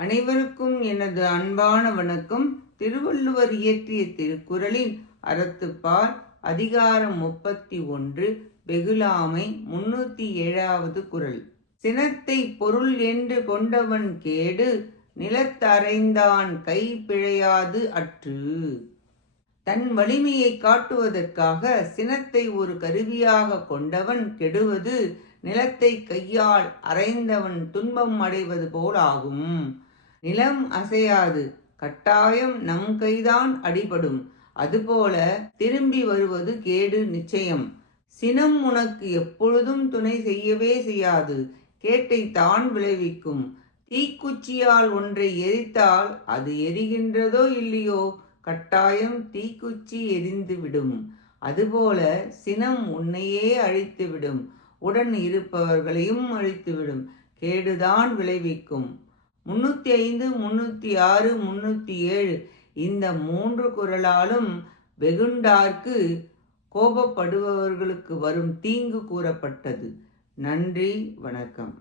அனைவருக்கும் எனது அன்பான வணக்கம். திருவள்ளுவர் இயற்றிய திருக்குறளின் அறத்துப்பால் அதிகாரம் முப்பத்தி ஒன்று வெகுலாமை முன்னூத்தி ஏழாவது குறள். சினத்தை பொருள் என்று கொண்டவன் கேடு நிலத்தரைந்தான் கை பிழையாது அற்று. தன் வலிமையை காட்டுவதற்காக சினத்தை ஒரு கருவியாக கொண்டவன் கெடுவது நிலத்தை கையால் அரைந்தவன் துன்பம் அடைவது போலாகும். நிலம் அசையாது. கட்டாயம் நம் கைதான் அடிபடும். அதுபோல திரும்பி வருவது கேடு நிச்சயம். சினம் உனக்கு எப்பொழுதும் துணை செய்யவே செய்யாது. கேட்டை தான் விளைவிக்கும். தீக்குச்சியால் ஒன்றை எரித்தால் அது எரிகின்றதோ இல்லையோ? கட்டாயம் தீக்குச்சி எரிந்துவிடும் அதுபோல சினம் உன்னையே அழித்துவிடும். உடன் இருப்பவர்களையும் அழித்துவிடும். கேடுதான் விளைவிக்கும். முன்னூற்றி ஐந்து முன்னூற்றி ஆறு முன்னூற்றி ஏழு. இந்த மூன்று குரலாலும் வெகுண்டார்க்கு கோபப்படுபவர்களுக்கு வரும் தீங்கு கூறப்பட்டது. நன்றி வணக்கம்.